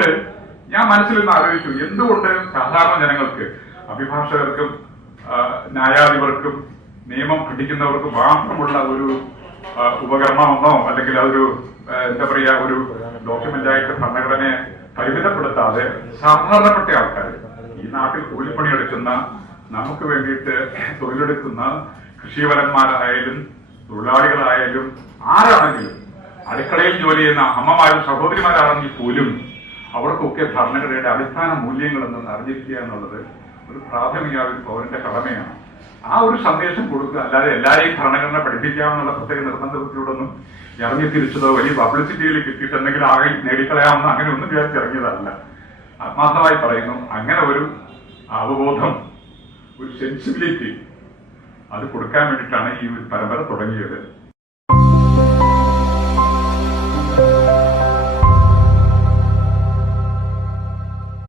അതുകൊണ്ട് ഞാൻ മനസ്സിലൊന്ന് ആലോചിച്ചു, എന്തുകൊണ്ട് സാധാരണ ജനങ്ങൾക്ക്, അഭിഭാഷകർക്കും ന്യായാധിപർക്കും നിയമം പഠിക്കുന്നവർക്കും മാത്രമുള്ള ഒരു ഉപകരണമെന്നോ അല്ലെങ്കിൽ അതൊരു എന്താ പറയുക ഒരു ഡോക്യുമെന്റായിട്ട് ഭരണഘടനയെ പരിമിതപ്പെടുത്താതെ സാധാരണപ്പെട്ട ആൾക്കാർ, ഈ നാട്ടിൽ കൂലിപ്പണി എടുക്കുന്ന, നമുക്ക് വേണ്ടിയിട്ട് തൊഴിലെടുക്കുന്ന കൃഷിവരന്മാരായാലും തൊഴിലാളികളായാലും ആരാണെങ്കിലും, അടുക്കളയിൽ ജോലി ചെയ്യുന്ന അമ്മമാരും സഹോദരിമാരാണെങ്കിൽ പോലും അവർക്കൊക്കെ ഭരണഘടനയുടെ അടിസ്ഥാന മൂല്യങ്ങളെന്ന് അറിഞ്ഞിരിക്കുക എന്നുള്ളത് ഒരു പ്രാഥമിക ഒരു പൗരന്റെ കടമയാണ്. ആ ഒരു സന്ദേശം കൊടുക്കുക, അല്ലാതെ എല്ലാവരെയും ഭരണഘടന പഠിപ്പിക്കാമെന്നുള്ള പ്രത്യേക നിർബന്ധത്തിലൂടൊന്നും ഇറങ്ങി തിരിച്ചതോ വലിയ പബ്ലിസിറ്റിയിൽ കിട്ടിയിട്ട് എന്തെങ്കിലും ആകെ നേടിക്കളയാമെന്ന് അങ്ങനെ ഒന്നും വിചാരിച്ചിറങ്ങിയതല്ല. ആത്മാർത്ഥമായി പറയുന്നു, അങ്ങനെ ഒരു അവബോധം, ഒരു സെൻസിബിലിറ്റി അത് കൊടുക്കാൻ വേണ്ടിയിട്ടാണ് ഈ ഒരു പരമ്പര തുടങ്ങിയത്.